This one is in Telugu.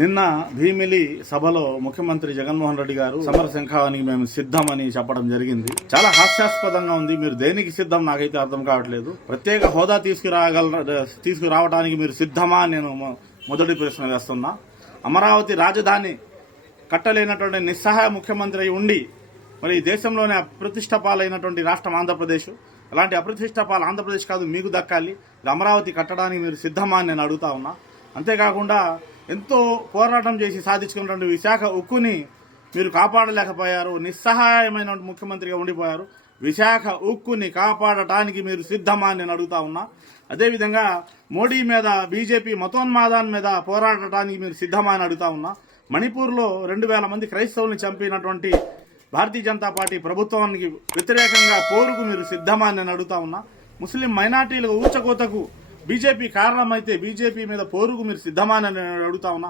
నిన్న భీమిలి సభలో ముఖ్యమంత్రి జగన్మోహన్ రెడ్డి గారు సమర శంఖానికి మేము సిద్ధమని చెప్పడం జరిగింది. చాలా హాస్యాస్పదంగా ఉంది. మీరు దేనికి సిద్ధం నాకైతే అర్థం కావట్లేదు. ప్రత్యేక హోదా తీసుకురావడానికి మీరు సిద్ధమా అని నేను మొదటి ప్రశ్న వేస్తున్నా. అమరావతి రాజధాని కట్టలేనటువంటి నిస్సహాయ ముఖ్యమంత్రి అయి ఉండి మరి దేశంలోనే అప్రతిష్ట పాలైనటువంటి రాష్ట్రం ఆంధ్రప్రదేశ్, అలాంటి అప్రతిష్ట పాలు ఆంధ్రప్రదేశ్ కాదు మీకు దక్కాలి. అమరావతి కట్టడానికి మీరు సిద్ధమా అని నేను అడుగుతా ఉన్నా. అంతేకాకుండా ఎంతో పోరాటం చేసి సాధించుకున్నటువంటి విశాఖ ఉక్కుని మీరు కాపాడలేకపోయారు. నిస్సహాయమైన ముఖ్యమంత్రిగా ఉండిపోయారు. విశాఖ ఉక్కుని కాపాడటానికి మీరు సిద్ధమా అని నేను అడుగుతా ఉన్నా. అదేవిధంగా మోడీ మీద, బీజేపీ మతోన్మాదాన్ని మీద పోరాడటానికి మీరు సిద్ధమా అని అడుగుతా ఉన్నా. మణిపూర్లో 2000 మంది క్రైస్తవుల్ని చంపినటువంటి భారతీయ జనతా పార్టీ ప్రభుత్వానికి వ్యతిరేకంగా పోరుకు మీరు సిద్ధమా అని నేను అడుగుతా ఉన్నా. ముస్లిం మైనార్టీల ఊచకోతకు బీజేపీ కారణమైతే బీజేపీ మీద పోరుకు మీరు సిద్ధమా అని నేను అడుగుతా ఉన్నా.